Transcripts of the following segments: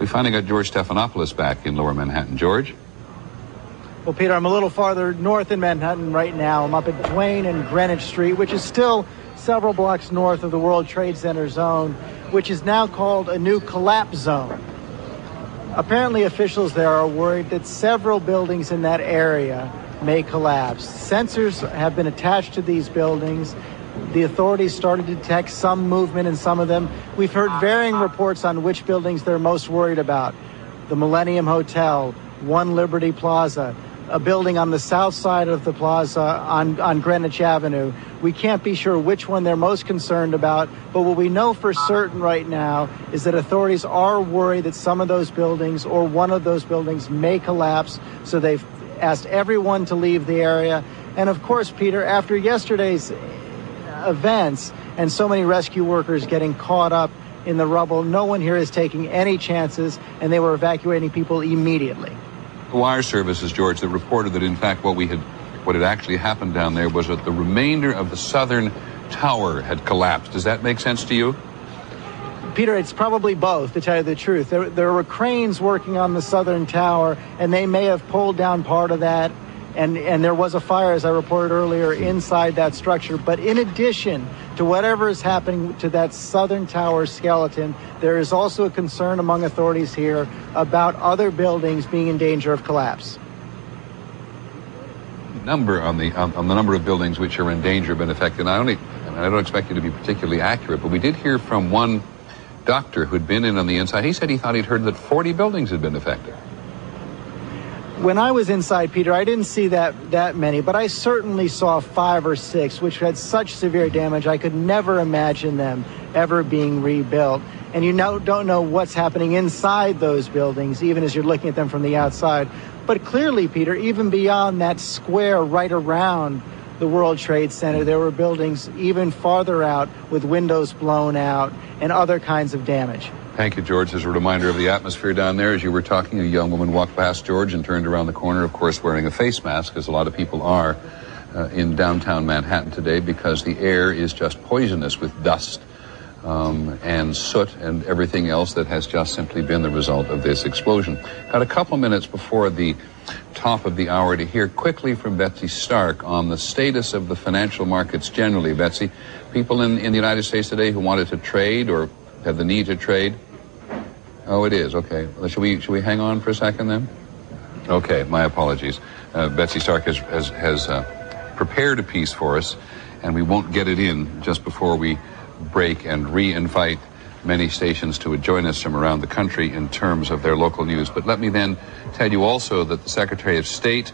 We finally got George Stephanopoulos back in Lower Manhattan. George? Well, Peter, I'm a little farther north in Manhattan right now. I'm up at Duane and Greenwich Street, which is still several blocks north of the World Trade Center zone, which is now called a new collapse zone. Apparently, officials there are worried that several buildings in that area may collapse. Sensors have been attached to these buildings. The authorities started to detect some movement in some of them. We've heard varying reports on which buildings they're most worried about. The Millennium Hotel, One Liberty Plaza, a building on the south side of the plaza on Greenwich Avenue. We can't be sure which one they're most concerned about, but what we know for certain right now is that authorities are worried that some of those buildings or one of those buildings may collapse, so they've asked everyone to leave the area. And of course, Peter, after yesterday's events and so many rescue workers getting caught up in the rubble, no one here is taking any chances, and they were evacuating people immediately. Wire services, George, that reported that in fact what had actually happened down there was that the remainder of the southern tower had collapsed. Does that make sense to you? Peter, it's probably both, to tell you the truth. There were cranes working on the southern tower, and they may have pulled down part of that, and there was a fire, as I reported earlier, inside that structure. But in addition to whatever is happening to that southern tower skeleton, there is also a concern among authorities here about other buildings being in danger of collapse. On the number of buildings which are in danger have been affected. I don't expect you to be particularly accurate, but we did hear from one doctor who'd been in on the inside. He said he thought he'd heard that 40 buildings had been affected. When I was inside, Peter, I didn't see that many, but I certainly saw 5 or 6, which had such severe damage I could never imagine them ever being rebuilt. And you don't know what's happening inside those buildings, even as you're looking at them from the outside. But clearly, Peter, even beyond that square right around the World Trade Center, there were buildings even farther out with windows blown out and other kinds of damage. Thank you, George. As a reminder of the atmosphere down there, as you were talking, a young woman walked past George and turned around the corner, of course, wearing a face mask, as a lot of people are in downtown Manhattan today, because the air is just poisonous with dust and soot and everything else that has just simply been the result of this explosion. Got a couple minutes before the top of the hour to hear quickly from Betsy Stark on the status of the financial markets generally. Betsy, people in the United States today who wanted to trade or have the need to trade? Oh, it is. Okay. Should we hang on for a second then? Okay. My apologies. Betsy Stark has prepared a piece for us, and we won't get it in just before we break and re-invite many stations to join us from around the country in terms of their local news. But let me then tell you also that the Secretary of State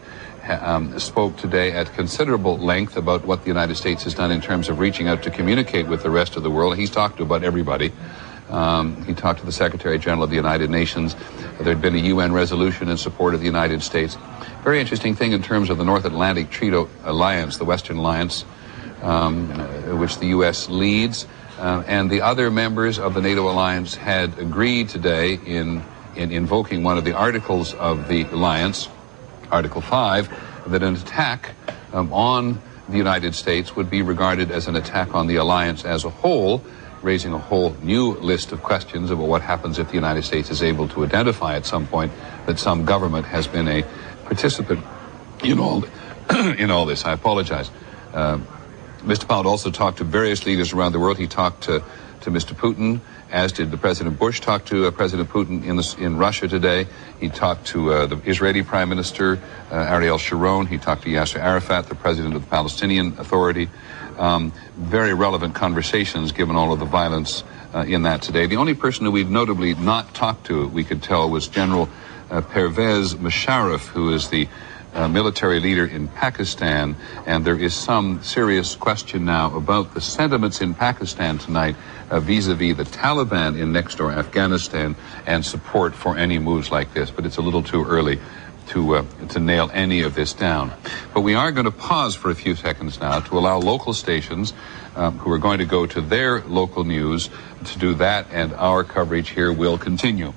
spoke today at considerable length about what the United States has done in terms of reaching out to communicate with the rest of the world. He's talked to about everybody. He talked to the Secretary General of the United Nations. There had been a UN resolution in support of the United States. Very interesting thing in terms of the North Atlantic Treaty Alliance, the Western Alliance, which the U.S. leads, and the other members of the NATO alliance had agreed today in invoking one of the articles of the alliance, Article 5, that an attack on the United States would be regarded as an attack on the alliance as a whole, raising a whole new list of questions about what happens if the United States is able to identify at some point that some government has been a participant in all this. I apologize. Mr. Powell also talked to various leaders around the world. He talked to Mr. Putin, as did the President Bush talk to President Putin in Russia today. He talked to the Israeli Prime Minister, Ariel Sharon. He talked to Yasser Arafat, the President of the Palestinian Authority. Very relevant conversations given all of the violence in that today. The only person who we've notably not talked to, we could tell, was General Pervez Musharraf, who is the military leader in Pakistan, and there is some serious question now about the sentiments in Pakistan tonight vis-a-vis the Taliban in next-door Afghanistan and support for any moves like this. But it's a little too early to nail any of this down. But we are going to pause for a few seconds now to allow local stations who are going to go to their local news to do that, and our coverage here will continue.